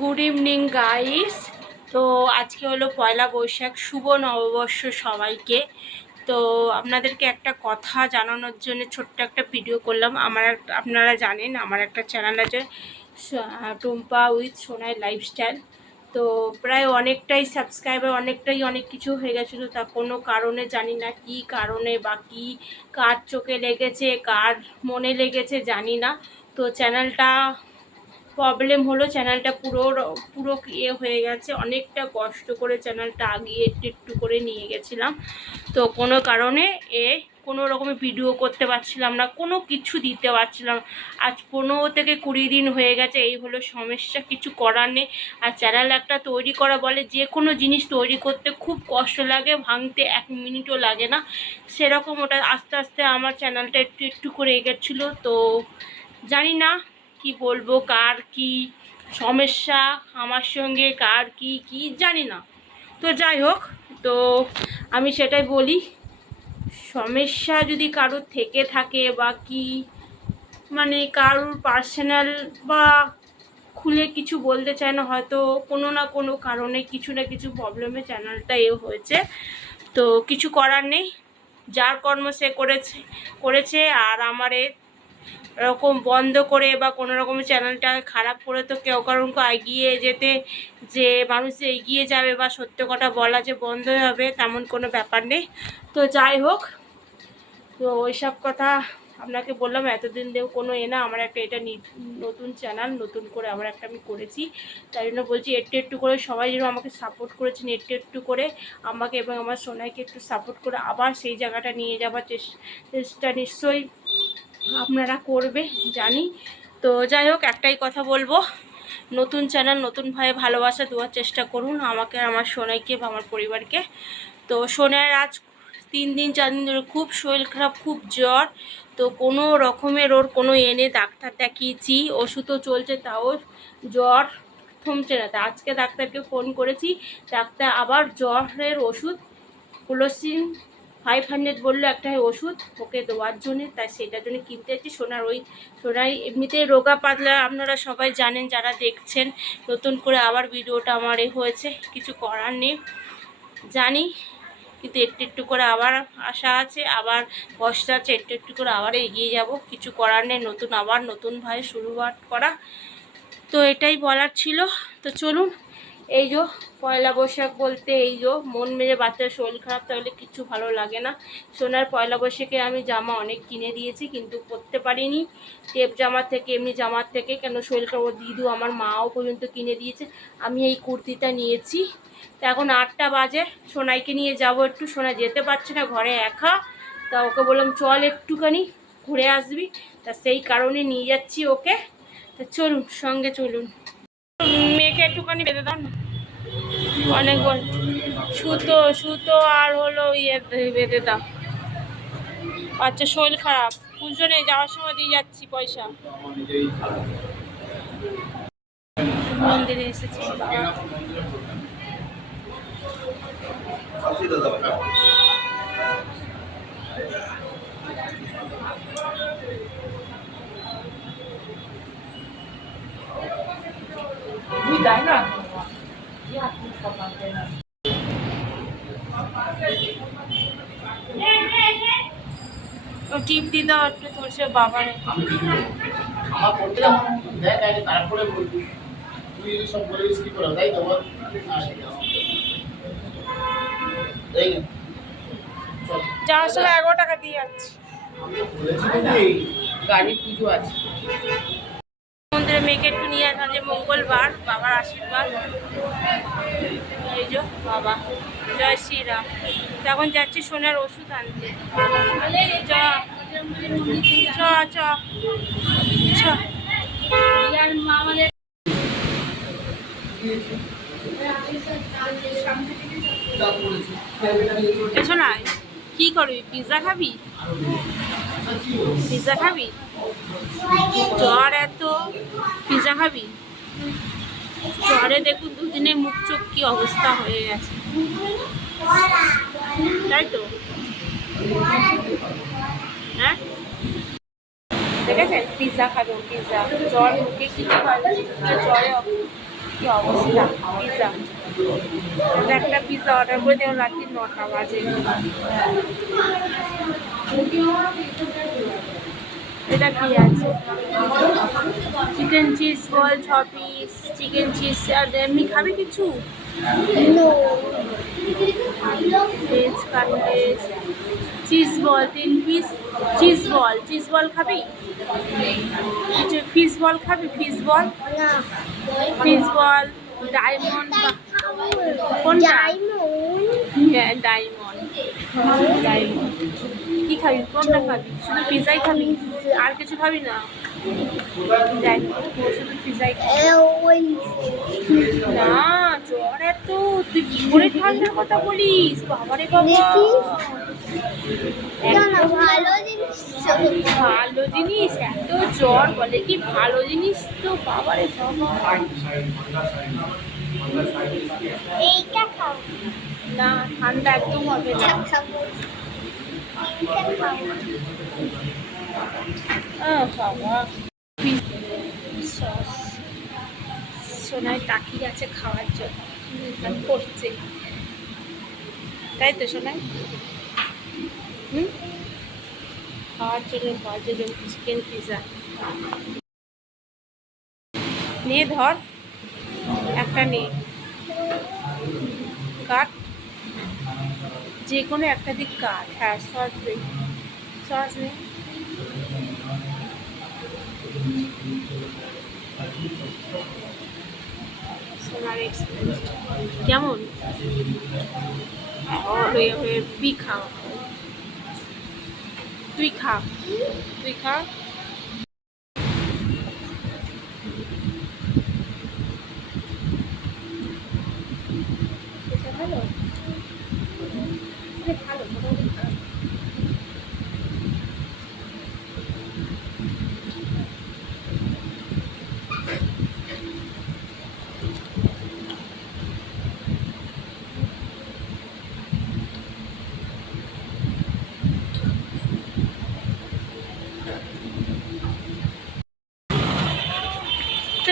Good evening guys. তো আজকে হলো পয়লা বৈশাখ, শুভ নববর্ষ সবাইকে। তো আপনাদেরকে একটা কথা জানানোর জন্য ছোট্ট একটা ভিডিও করলাম। আপনারা জানেন আমার একটা চ্যানেল আছে, টুম্পা উইথ সোনাই লাইফস্টাইল। তো প্রায় অনেকটাই সাবস্ক্রাইবার, অনেক কিছু হয়ে গেছিলো। তা কোনো কারণে জানি না কি কারণে বা কী কার চোখে লেগেছে, কার মনে লেগেছে জানি না। তো চ্যানেলটা প্রবলেম হলো, চ্যানেলটা পুরো হয়ে গেছে। অনেকটা কষ্ট করে চ্যানেলটা আগিয়ে একটু করে নিয়ে গেছিলাম। তো কোনো কারণে কোনো রকমের ভিডিও করতে পারছিলাম না, কোনো কিছু দিতে পারছিলাম। আজ 15 থেকে 20 দিন হয়ে গেছে। এই হলো সমস্যা, কিছু করার নেই। আর চ্যানেল একটা তৈরি করা বলে, যে কোনো জিনিস তৈরি করতে খুব কষ্ট লাগে, ভাঙতে 1 মিনিটও লাগে না। সেরকম ওটা আস্তে আস্তে আমার চ্যানেলটা একটু করে এগোচ্ছিলো। তো জানি না কি বলবো, কার কি সমস্যা আমার সঙ্গে, কার কি জানি না। তো যাই হোক, তো আমি সেটাই বলি, সমস্যা যদি কারোর থেকে থাকে বা কি, মানে কারোর পার্সোনাল বা খুলে কিছু বলতে চায় না, হয়তো কোনো না কোনো কারণে কিছু না কিছু প্রবলেমে চ্যানেলটা হয়েছে। তো কিছু করার নেই, যার কর্ম সে করেছে। আর আমার এরকম বন্ধ করে বা কোনো রকমের চ্যানেলটা খারাপ করে তো কেউ কারণকে এগিয়ে যেতে, যে মানুষ যে এগিয়ে যাবে বা সত্য কথা বলা যে বন্ধ হবে, তেমন কোনো ব্যাপার নেই। তো যাই হোক, তো ওইসব কথা আপনাকে বললাম। এতদিন দিয়েও কোনো না, আমার একটা এটা নতুন চ্যানেল, নতুন করে আবার একটা আমি করেছি। তাই জন্য বলছি, একটু করে সবাই যেন আমাকে সাপোর্ট করেছেন, একটু করে আমাকে এবং আমার সোনাইকে একটু সাপোর্ট করে আবার সেই জায়গাটা নিয়ে যাওয়ার চেষ্টা নিশ্চয়ই আপনারা করবে জানি। তো যাই হোক, একটাই কথা বলবো, নতুন চ্যানেল নতুনভাবে ভালোবাসা দেওয়ার চেষ্টা করুন আমাকে, আমার সোনাইকে বা আমার পরিবারকে। তো সোনাইয়ের আজ 3 দিন 4 দিন ধরে খুব শরীর খারাপ, খুব জ্বর। তো কোনো রকমের ওর কোনো এনে ডাক্তার দেখিয়েছি, ওষুধও চলছে, তাও জ্বর থমছে না। তা আজকে ডাক্তারকে ফোন করেছি, ডাক্তার আবার জ্বরের ওষুধ ক্লোসিন 500 বললো একটা ওষুধ ওকে দেওয়ার জন্য। তাই সেটার জন্য কিনতে যাচ্ছি। সোনার এমনিতেই রোগা পাতলা, আপনারা সবাই জানেন যারা দেখছেন। নতুন করে আবার ভিডিওটা আমার হয়েছে, কিছু করার নেই জানি, কিন্তু একটু করে আবার আশা আছে, আবার কষ্ট আছে, একটু করে আবার এগিয়ে যাব। কিছু করার নেই, আবার নতুনভাবে শুরুয়াত করা। তো এটাই বলার ছিল। তো চলুন, এই যে পয়লা বৈশাখ বলতে এই যে মন মেজে, বাচ্চার শরীর খারাপ তাহলে কিছু ভালো লাগে না। সোনার পয়লা বৈশাখে আমি জামা অনেক কিনে দিয়েছি, কিন্তু পরতে পারিনি। টেপ জামার থেকে, এমনি জামার থেকে, কেন শরীর খারাপ, ও দিদু আমার মাও পর্যন্ত কিনে দিয়েছে। আমি এই কুর্তিটা নিয়েছি। তো এখন 8টা বাজে, সোনাইকে নিয়ে যাব একটু। সোনাই যেতে পারছে না, ঘরে একা। তা ওকে বললাম চল একটুখানি ঘুরে আসবি, তা সেই কারণে নিয়ে যাচ্ছি ওকে। তা চলুন, সঙ্গে চলুন। মেয়েকে একটুখানি বেঁধে দাও না, অনেক বল সুতো আর হলো বেঁধে দাও। আচ্ছা, শরীর খারাপ, বুঝলো নেই, যাওয়ার সময় দিয়ে যাচ্ছি পয়সা। মন্দিরে এসেছি। ও টিপ দিয়ে দাও একটু, তুলছে বাবারে। যাওয়ার সময় 11 টাকা দিয়ে যাচ্ছি, গাড়ি পুজো আছে। মন্দিরে মেয়েকে একটু নিয়ে আসা, যে মঙ্গলবার, বাবার আশীর্বাদ। এই যে বাবা, জয় শ্রীরাম। তখন যাচ্ছি সোনার ওষুধ আনতে। আমাদের এসো না, কি করবি, পিৎজা খাবি? পিৎজা খাবি? জ্বর এত, পিৎজা খাবি? জ্বরে দেখুন 2 দিনে মুখ চোখ কি অবস্থা হয়ে গেছে, তাই তো? হ্যাঁ, দেখেছেন, পিৎজা খাবে, পিৎজা। জ্বর মুখে কিছু খাবে, জ্বরে কি অবস্থা পিৎজা, একটা পিৎজা অর্ডার করে দেওয়া রাত্রি 9টা বাজে। এটা কি আছে? Chicken cheese ball 6 piece, chicken cheese. আর এমনি খাবি কিছু? Veg cutlet, cheese ball 3 piece, cheese ball খাবি? কিছু ফিশ বল খাবি? Fish ball, fish ball, diamond, কোনটা? হ্যাঁ ডায়মন্ড, ডায়মন্ড। কি খাবি? কোনটা খাবি? শুধু পিৎজাই খাবি? আর কিছু খাবি না? শুধু পিৎজাই না, জ্বর এত, তুই কি করে ঠান্ডার কথা বলিস? বাবারে বাবা, ভালো জিনিস, এত জ্বর বলে কি ভালো জিনিস তো? বাবারে বাবা, না ঠান্ডা একদম হবে না। বাবা সস, সোনায় তাকিয়ে আছে খাওয়ার জন্য, করছে তাই তো সোনায়? খাওয়ার জন্য বাজে চিকেন পিৎজা নিয়ে ধর, একটা নে, কাট, যে কোনো একটা দিক কাট। হ্যাঁ সস দে, সস নে। সোনার এক্সপিরিয়েন্স কেমন? বি খা, তুই খা, তুই খা। এটা ভালো, ভালো মোটামুটি খারাপ।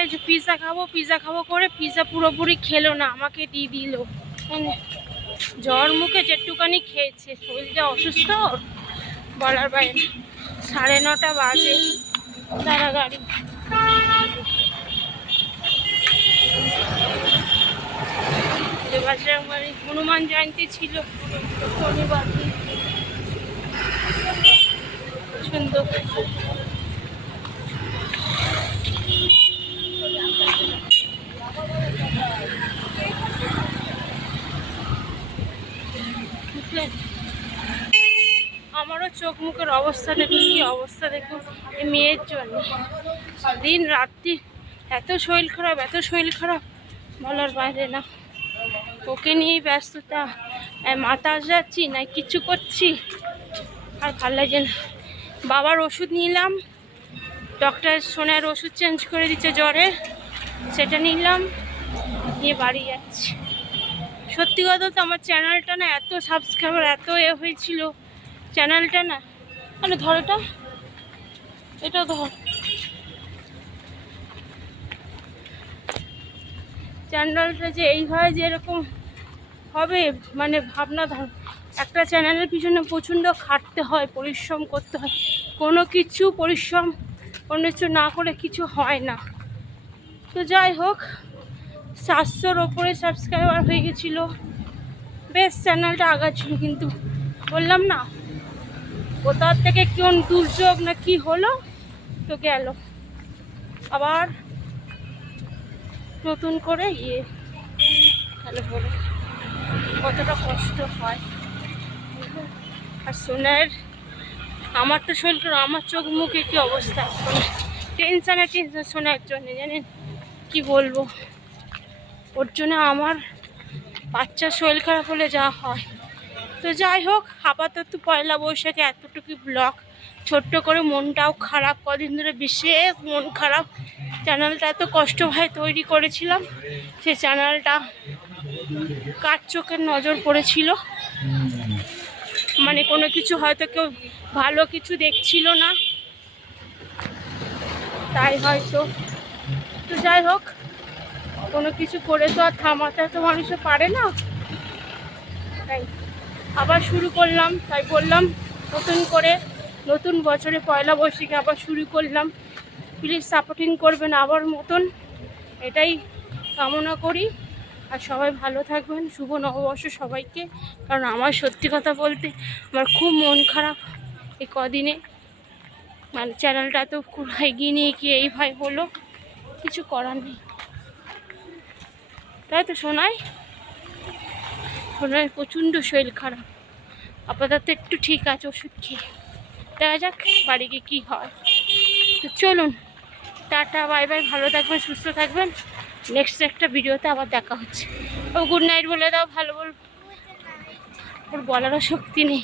এই যে পিৎজা খাবো করে পিৎজা পুরোপুরি খেলো না, আমাকে দিয়ে দিল। জ্বর মুখে যেটুকানি খেয়েছে, শরীরটা অসুস্থ বলার বাইরে। 9:30 বাজে, দাঁড়া গাড়ি। হনুমান জয়ন্তী ছিল শনিবার, সুন্দর। আমারও চোখ মুখের অবস্থা দেখুন, কি অবস্থা দেখুন এই মেয়ের জন্য। দিন রাত্রি এত শরীর খারাপ বলার বাইরে না। ওকে নিয়েই ব্যস্ততা, মাথা যাচ্ছি না কিছু করছি, আর ভাল লাগে না। বাবার ওষুধ নিলাম, ডক্টর সোনার ওষুধ চেঞ্জ করে দিচ্ছে জ্বরের, সেটা নিলাম, নিয়ে বাড়ি যাচ্ছি। সত্যি কথা তো আমার চ্যানেলটা না এত সাবস্ক্রাইবার এত হয়েছিল, চ্যানেলটা না, মানে ধর এটা ধর, চ্যানেলটা যে এইভাবে যে এরকম হবে মানে ভাবনা ধর। একটা চ্যানেলের পিছনে প্রচণ্ড খাটতে হয়, পরিশ্রম করতে হয়, কোনো কিছু পরিশ্রম কোনো কিছু না করে কিছু হয় না। তো যাই হোক, 700-র ওপরে সাবস্ক্রাইবার হয়ে গেছিলো, বেশ চ্যানেলটা আগাচ্ছিল, কিন্তু বললাম না কোথার থেকে কোন দুর্যোগ না কি হলো তো গেল, আবার নতুন করে তাহলে বলো কতটা কষ্ট হয়। আর সোনার, আমার তো শরীর, আমার চোখ মুখে কি অবস্থা, টেনশানে সোনার জন্য জানেন কি বলবো। ওর জন্য আমার বাচ্চার শরীর খারাপ হলে যা হয়। তো যাই হোক, আপাতত পয়লা বৈশাখে এতটুকু ব্লগ, ছোট্ট করে, মনটাও খারাপ, কদিন ধরে বিশেষ মন খারাপ। চ্যানেলটা এত কষ্ট ভাই তৈরি করেছিলাম, সে চ্যানেলটা কার চোখের নজর পড়েছিল, মানে কোনো কিছু হয়তো কেউ ভালো কিছু দেখছিল না, তাই হয়তো। তো যাই হোক, কোনো কিছু করে তো আর থামাতে তো মানুষে পারে না। তাই আবার শুরু করলাম, তাই বললাম নতুন করে নতুন বছরে পয়লা বৈশাখে আবার শুরু করলাম। প্লিজ সাপোর্টিং করবেন আবার মতন, এটাই কামনা করি। আর সবাই ভালো থাকবেন, শুভ নববর্ষ সবাইকে। কারণ আমার সত্যি কথা বলতে আমার খুব মন খারাপ এই কদিনে, মানে চ্যানেলটা তো এগিয়ে নিয়ে গিয়ে এইভাবে হলো, কিছু করার নেই। তাই তো শোনায় প্রচণ্ড শরীর খারাপ, আপাতত একটু ঠিক আছে ওষুধ খেয়ে, দেখা যাক বাড়ি গিয়ে কী হয়। তো চলুন, টাটা বাই বাই, ভালো থাকবেন, সুস্থ থাকবেন। নেক্সট একটা ভিডিওতে আবার দেখা হচ্ছে। ও গুড নাইট বলে দাও, ভালো বল, ওর বলারও শক্তি নেই।